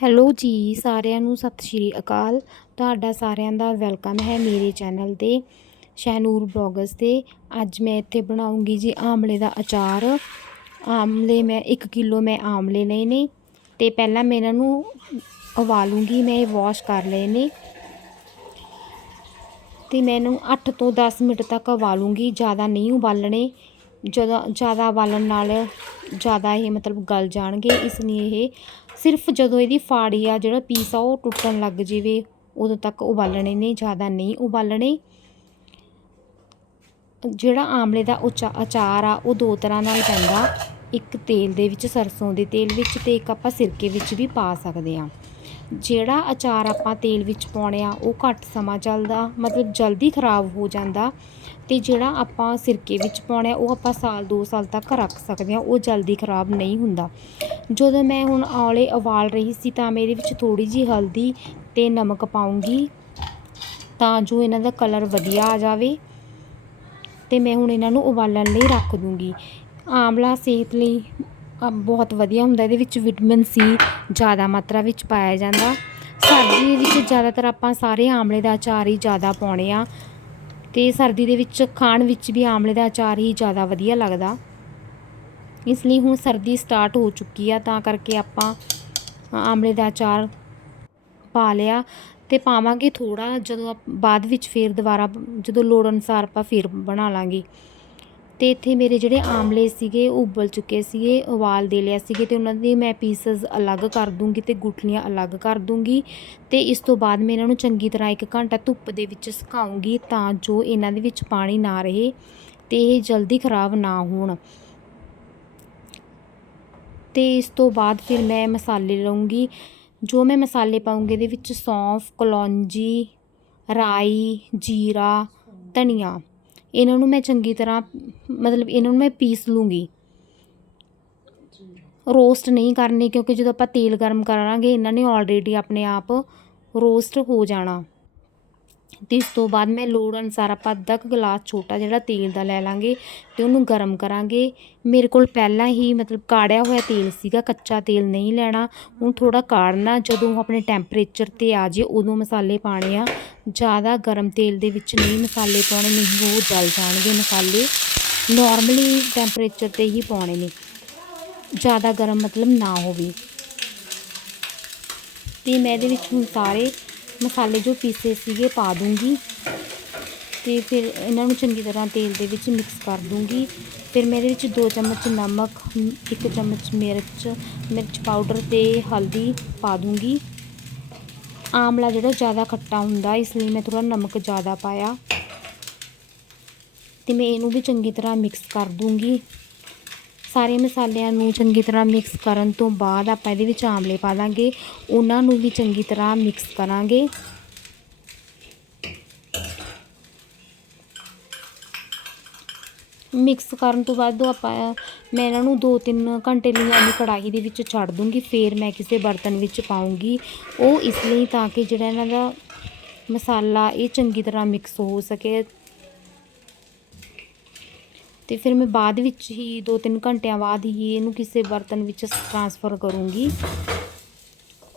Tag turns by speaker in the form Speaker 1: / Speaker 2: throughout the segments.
Speaker 1: Hello ਜੀ, ਸਾਰਿਆਂ ਨੂੰ ਸਤਿ ਸ਼੍ਰੀ ਅਕਾਲ। ਤੁਹਾਡਾ ਸਾਰਿਆਂ ਦਾ ਵੈਲਕਮ ਹੈ ਮੇਰੇ ਚੈਨਲ ਤੇ ਸ਼ੈਨੂਰ ਬਲੌਗਸ ਤੇ। ਅੱਜ ਮੈਂ ਇੱਥੇ ਬਣਾਉਂਗੀ ਜੀ ਆਮਲੇ ਦਾ ਅਚਾਰ। ਆਮਲੇ ਮੈਂ 1 ਕਿਲੋ ਮੈਂ ਆਮਲੇ ਲਏ ਨੇ ਤੇ ਪਹਿਲਾਂ ਮੈਂ ਇਹਨਾਂ ਨੂੰ ਉਬਾਲੂੰਗੀ, ਮੈਂ ਇਹ ਵਾਸ਼ ਕਰ ਲਏ ਨੇ। ਤੇ ਮੈਂ ਇਹਨੂੰ 8 ਤੋਂ 10 ਮਿੰਟ ਤੱਕ ਉਬਾਲੂੰਗੀ, ਜ਼ਿਆਦਾ ਨਹੀਂ ਉਬਾਲਣੇ। ਜਦੋਂ ਜ਼ਿਆਦਾ ਉਬਾਲਣ ਨਾਲ ਜ਼ਿਆਦਾ ਇਹ ਮਤਲਬ ਗਲ ਜਾਣਗੇ, ਇਸ ਲਈ ਇਹ ਸਿਰਫ ਜਦੋਂ ਇਹਦੀ ਫਾੜੀ ਆ ਜਿਹੜਾ ਪੀਸ ਆ ਉਹ ਟੁੱਟਣ ਲੱਗ ਜਾਵੇ, ਉਦੋਂ ਤੱਕ ਉਬਾਲਣੇ ਨੇ, ਜ਼ਿਆਦਾ ਨਹੀਂ ਉਬਾਲਣੇ। ਜਿਹੜਾ ਆਮਲੇ ਦਾ ਉਚਾ ਅਚਾਰ ਆ, ਉਹ ਦੋ ਤਰ੍ਹਾਂ ਨਾਲ ਪੈਂਦਾ। ਇੱਕ ਤੇਲ ਦੇ ਵਿੱਚ, ਸਰਸੋਂ ਦੇ ਤੇਲ ਵਿੱਚ ਤੇ ਇੱਕ ਆਪਾਂ ਸਿਰਕੇ ਵਿੱਚ ਵੀ ਪਾ ਸਕਦੇ ਆ ਜਿਹੜਾ ਅਚਾਰ ਆਪਾਂ ਤੇਲ ਵਿੱਚ ਪਾਉਣੇ ਆ, ਉਹ ਘੱਟ ਸਮਾਂ ਚੱਲਦਾ, ਮਤਲਬ ਜਲਦੀ ਖਰਾਬ ਹੋ ਜਾਂਦਾ ਤੇ ਜਿਹੜਾ ਆਪਾਂ ਸਿਰਕੇ ਵਿੱਚ ਪਾਉਣੇ ਆ, ਉਹ ਆਪਾਂ ਸਾਲ 2 ਸਾਲ ਤੱਕ ਰੱਖ ਸਕਦੇ ਹਾਂ ਉਹ ਜਲਦੀ ਖਰਾਬ ਨਹੀਂ ਹੁੰਦਾ। ਜਦੋਂ ਮੈਂ ਹੁਣ ਔਲੇ ਉਬਾਲ ਰਹੀ ਸੀ ਤਾਂ ਮੈਂ ਇਹਦੇ ਵਿੱਚ ਥੋੜੀ ਜੀ ਹਲਦੀ ਤੇ ਨਮਕ ਪਾਉਂਗੀ ਤਾਂ ਜੋ ਇਹਨਾਂ ਦਾ ਕਲਰ ਵਧੀਆ ਆ ਜਾਵੇ ਤੇ ਮੈਂ ਹੁਣ ਇਹਨਾਂ ਨੂੰ ਉਬਾਲਣ ਲਈ ਰੱਖ ਦੂੰਗੀ। ਆਮਲਾ ਸਿਹਤ ਲਈ ਬਹੁਤ ਵਧੀਆ ਹੁੰਦਾ, ਇਹਦੇ ਵਿੱਚ ਵਿਟਾਮਿਨ ਸੀ ਜ਼ਿਆਦਾ ਮਾਤਰਾ ਵਿੱਚ ਪਾਇਆ ਜਾਂਦਾ। ਸਰਦੀ ਦੇ ਵਿੱਚ ਜ਼ਿਆਦਾਤਰ ਆਪਾਂ ਸਾਰੇ ਆਮਲੇ ਦਾ ਅਚਾਰ ਹੀ ਜ਼ਿਆਦਾ ਪਾਉਣੇ ਆ। ਤੇ ਸਰਦੀ ਦੇ ਵਿੱਚ ਖਾਣ ਵਿੱਚ ਵੀ ਆਮਲੇ ਦਾ ਅਚਾਰ ਹੀ ਜ਼ਿਆਦਾ ਵਧੀਆ ਲੱਗਦਾ। ਇਸ ਲਈ ਹੁਣ ਸਰਦੀ ਸਟਾਰਟ ਹੋ ਚੁੱਕੀ ਆ, ਤਾਂ ਕਰਕੇ ਆਪਾਂ ਆਮਲੇ ਦਾ ਅਚਾਰ ਪਾ ਲਿਆ। ਤੇ ਪਾਵਾਂਗੇ ਥੋੜਾ ਜਦੋਂ ਆਪ- ਬਾਅਦ ਵਿੱਚ ਫੇਰ ਦੁਬਾਰਾ ਜਦੋਂ ਲੋੜ ਅਨੁਸਾਰ ਆਪਾਂ ਫੇਰ ਬਣਾ ਲਾਂਗੇ। ਤੇ ਇੱਥੇ ਮੇਰੇ ਜਿਹੜੇ ਆਮਲੇ ਸੀਗੇ, ਉਹ ਉਬਲ ਚੁੱਕੇ ਸੀਗੇ, ਉਬਾਲ ਦੇ ਲਿਆ ਸੀਗੇ ਤੇ ਉਹਨਾਂ ਦੇ ਮੈਂ ਪੀਸਸ ਅਲੱਗ ਕਰ ਦੂੰਗੀ ਤੇ ਗੁਠਲੀਆਂ ਅਲੱਗ ਕਰ ਦੂੰਗੀ ਤੇ ਇਸ ਤੋਂ ਬਾਅਦ ਮੈਂ ਇਹਨਾਂ ਨੂੰ ਚੰਗੀ ਤਰ੍ਹਾਂ ਇੱਕ ਘੰਟਾ ਧੁੱਪ ਦੇ ਵਿੱਚ ਸੁਕਾਉਂਗੀ ਤਾਂ ਜੋ ਇਹਨਾਂ ਦੇ ਵਿੱਚ ਪਾਣੀ ਨਾ ਰਹੇ ਤੇ ਇਹ ਜਲਦੀ ਖਰਾਬ ਨਾ ਹੋਣ। ਤੇ ਇਸ ਤੋਂ ਬਾਅਦ ਫਿਰ ਮੈਂ ਮਸਾਲੇ ਲਵਾਂਗੀ ਜੋ ਮੈਂ ਮਸਾਲੇ ਪਾਉਂਗੀ ਇਹਦੇ ਵਿੱਚ ਸੌਂਫ, ਕਲੌਂਜੀ, ਰਾਈ, ਜੀਰਾ, ਧਨੀਆ। ਇਹਨਾਂ ਨੂੰ ਮੈਂ ਚੰਗੀ ਤਰ੍ਹਾਂ, ਮਤਲਬ ਇਹਨਾਂ ਨੂੰ ਮੈਂ ਪੀਸ ਲੂੰਗੀ। ਰੋਸਟ ਨਹੀਂ ਕਰਨੀ ਕਿਉਂਕਿ ਜਦੋਂ ਆਪਾਂ ਤੇਲ ਗਰਮ ਕਰਾਂਗੇ, ਇਹਨਾਂ ਨੇ ਆਲਰੇਡੀ ਆਪਣੇ ਆਪ ਰੋਸਟ ਹੋ ਜਾਣਾ। ਤੇ ਇਸ ਤੋਂ ਬਾਅਦ ਮੈਂ ਲੋੜ ਅਨੁਸਾਰ ਆਪਾਂ ਅੱਧਾ ਕੁ ਗਲਾਸ ਛੋਟਾ ਜਿਹੜਾ ਤੇਲ ਦਾ ਲੈ ਲਾਂਗੇ ਤੇ ਉਹਨੂੰ ਗਰਮ ਕਰਾਂਗੇ। ਮੇਰੇ ਕੋਲ ਪਹਿਲਾਂ ਹੀ ਮਤਲਬ ਕਾੜਿਆ ਹੋਇਆ ਤੇਲ ਸੀਗਾ, ਕੱਚਾ ਤੇਲ ਨਹੀਂ ਲੈਣਾ। ਹੁਣ ਥੋੜਾ ਕਾੜਨਾ, ਜਦੋਂ ਆਪਣੇ ਟੈਂਪਰੇਚਰ ਤੇ ਆ ਜੇ ਉਦੋਂ ਮਸਾਲੇ ਪਾਣੇ ਆ। ਜ਼ਿਆਦਾ ਗਰਮ ਤੇਲ ਦੇ ਵਿੱਚ ਨਹੀਂ ਮਸਾਲੇ ਪਾਉਣੇ, ਨਹੀਂ ਉਹ ਜਲ ਜਾਣਗੇ ਮਸਾਲੇ। ਨਾਰਮਲੀ ਟੈਂਪਰੇਚਰ ਤੇ ਹੀ ਪਾਉਣੇ ਨੇ। ਜ਼ਿਆਦਾ ਗਰਮ ਮਤਲਬ ਨਾ ਹੋਵੇ। ਤੇ ਮੈਂ ਇਹਦੇ ਵਿੱਚ ਹੁਣ ਸਾਰੇ ਮਸਾਲੇ ਜੋ ਪੀਸੇ ਸੀਗੇ ਪਾ ਦੂੰਗੀ ਤੇ ਫਿਰ ਇਹਨਾਂ ਨੂੰ ਚੰਗੀ ਤਰ੍ਹਾਂ ਤੇਲ ਦੇ ਵਿੱਚ ਮਿਕਸ ਕਰ ਦੂੰਗੀ। ਫਿਰ ਮੈਂ ਇਹਦੇ ਵਿੱਚ 2 ਚਮਚ ਨਮਕ 1 ਚਮਚ ਮਿਰਚ ਮਿਰਚ ਪਾਊਡਰ ਤੇ ਹਲਦੀ ਪਾ ਦੂੰਗੀ। ਆਮਲਾ ਜਿਹੜਾ ਜ਼ਿਆਦਾ ਖੱਟਾ ਹੁੰਦਾ, ਇਸ ਲਈ ਮੈਂ ਥੋੜਾ ਨਮਕ ਜ਼ਿਆਦਾ ਪਾਇਆ। ਤੇ ਮੈਂ ਇਹਨੂੰ ਵੀ ਚੰਗੀ ਤਰ੍ਹਾਂ ਮਿਕਸ ਕਰ ਦੂੰਗੀ। ਸਾਰੇ ਮਸਾਲਿਆਂ ਨੂੰ ਚੰਗੀ ਤਰ੍ਹਾਂ ਮਿਕਸ ਕਰਨ ਤੋਂ ਬਾਅਦ ਆਪਾਂ ਇਹਦੇ ਵਿੱਚ ਆਮਲੇ ਪਾ ਦਾਂਗੇ। ਉਹਨਾਂ ਨੂੰ ਵੀ ਚੰਗੀ ਤਰ੍ਹਾਂ ਮਿਕਸ ਕਰਾਂਗੇ। ਮਿਕਸ ਕਰਨ ਤੋਂ ਬਾਅਦ ਆਪਾਂ, ਮੈਂ ਇਹਨਾਂ ਨੂੰ 2-3 ਘੰਟੇ ਲਈ ਐਵੇਂ ਕੜਾਹੀ ਦੇ ਵਿੱਚ ਛੱਡ ਦੂੰਗੀ। ਫੇਰ ਮੈਂ ਕਿਸੇ ਬਰਤਨ ਵਿੱਚ ਪਾਉਂਗੀ ਉਹ ਇਸ ਲਈ ਤਾਂ ਕਿ ਜਿਹੜਾ ਇਹਨਾਂ ਦਾ ਮਸਾਲਾ ਇਹ ਚੰਗੀ ਤਰ੍ਹਾਂ ਮਿਕਸ ਹੋ ਸਕੇ। ਤੇ ਫਿਰ ਮੈਂ ਬਾਅਦ ਵਿੱਚ ਹੀ 2-3 ਘੰਟਿਆਂ ਬਾਅਦ ਹੀ ਇਹਨੂੰ ਕਿਸੇ ਬਰਤਨ ਵਿੱਚ ਟ੍ਰਾਂਸਫਰ ਕਰੂੰਗੀ।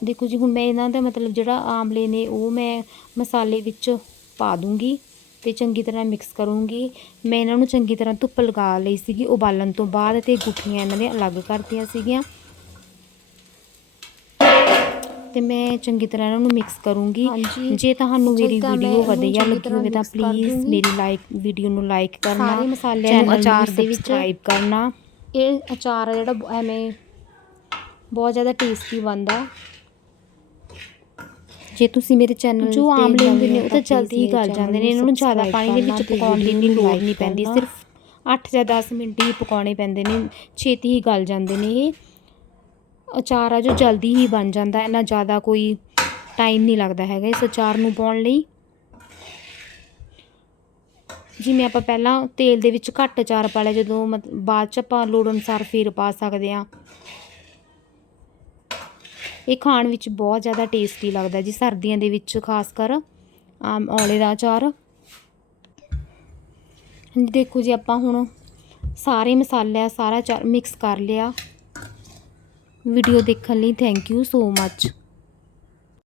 Speaker 1: ਦੇਖੋ ਜੀ, ਹੁਣ ਮੈਂ ਇਹਨਾਂ ਦਾ ਮਤਲਬ ਜਿਹੜਾ ਆਮਲੇ ਨੇ ਉਹ ਮੈਂ ਮਸਾਲੇ ਵਿੱਚ ਪਾ ਦੂੰਗੀ ਤੇ ਚੰਗੀ ਤਰ੍ਹਾਂ ਮਿਕਸ ਕਰੂੰਗੀ। ਮੈਂ ਇਹਨਾਂ ਨੂੰ ਚੰਗੀ ਤਰ੍ਹਾਂ ਧੁੱਪ ਲਗਾ ਲਈ ਸੀਗੀ ਉਬਾਲਣ ਤੋਂ ਬਾਅਦ ਤੇ ਗੁੱਠੀਆਂ ਇਹਨਾਂ ਨੇ ਅਲੱਗ ਕਰਤੀਆਂ ਸੀਗੀਆਂ। ਤੇ ਮੈਂ ਚੰਗੀ ਤਰ੍ਹਾਂ ਇਹਨਾਂ ਨੂੰ ਮਿਕਸ ਕਰੂੰਗੀ। ਜੇ ਤੁਹਾਨੂੰ ਮੇਰੀ ਵੀਡੀਓ ਵਧੀਆ ਲੱਗੀ ਹੋਵੇ ਤਾਂ ਪਲੀਜ਼। ਮੇਰੀ ਲਾਈਕ ਵੀਡੀਓ ਨੂੰ ਲਾਈਕ ਕਰਨਾ।
Speaker 2: ਸਾਰੇ ਮਸਾਲਿਆਂ ਨੂੰ ਅਚਾਰ ਦੇ ਵਿੱਚ।
Speaker 1: ਸਬਸਕ੍ਰਾਈਬ ਕਰਨਾ।
Speaker 2: ਇਹ ਅਚਾਰ ਆ ਜਿਹੜਾ ਐਵੇਂ
Speaker 1: ਬਹੁਤ ਜ਼ਿਆਦਾ ਟੇਸਟੀ ਬਣਦਾ। ਜੇ ਤੁਸੀਂ ਮੇਰੇ ਚੈਨਲ ਜੋ
Speaker 2: ਤੇ
Speaker 1: ਆਮਲੇ ਹੁੰਦੇ ਨੇ ਉਹ ਤਾਂ ਜਲਦੀ ਹੀ ਗਲ ਜਾਂਦੇ ਨੇ। ਇਹਨਾਂ ਨੂੰ ਜ਼ਿਆਦਾ ਪਾਣੀ ਦੇ ਵਿੱਚ ਪਕਾਉਣ ਦੀ
Speaker 2: video ਨੂੰ
Speaker 1: ਲੋੜ ਨਹੀਂ ਪੈਂਦੀ। ਸਿਰਫ 8 ਜਾਂ 10 ਮਿੰਟ ਹੀ ਪਕਾਉਣੇ ਪੈਂਦੇ ਨੇ। ਛੇਤੀ ਹੀ ਗਲ ਜਾਂਦੇ ਨੇ ਇਹ। ਅਚਾਰ ਆ ਜੋ ਜਲਦੀ ਹੀ ਬਣ ਜਾਂਦਾ, ਇੰਨਾ ਜ਼ਿਆਦਾ ਕੋਈ ਟਾਈਮ ਨਹੀਂ ਲੱਗਦਾ ਹੈਗਾ ਇਸ ਅਚਾਰ ਨੂੰ ਪਾਉਣ ਲਈ। ਜਿਵੇਂ ਆਪਾਂ ਪਹਿਲਾਂ ਤੇਲ ਦੇ ਵਿੱਚ ਘੱਟ ਅਚਾਰ ਪਾ ਲਿਆ, ਜਦੋਂ ਮਤ- ਬਾਅਦ ਚ ਆਪਾਂ ਲੋੜ ਅਨੁਸਾਰ ਫਿਰ ਪਾ ਸਕਦੇ ਹਾਂ। ਇਹ ਖਾਣ ਵਿੱਚ ਬਹੁਤ ਜ਼ਿਆਦਾ ਟੇਸਟੀ ਲੱਗਦਾ ਜੀ ਸਰਦੀਆਂ ਦੇ ਵਿੱਚ, ਖਾਸ ਕਰ ਆਮ ਔਲੇ ਦਾ ਅਚਾਰ। ਹਾਂਜੀ ਦੇਖੋ ਜੀ, ਆਪਾਂ ਹੁਣ ਸਾਰੇ ਮਸਾਲੇ ਸਾਰਾ ਚਾਰ ਮਿਕਸ ਕਰ ਲਿਆ। ਵੀਡੀਓ ਦੇਖਣ ਲਈ ਥੈਂਕ ਯੂ ਸੋ ਮੱਚ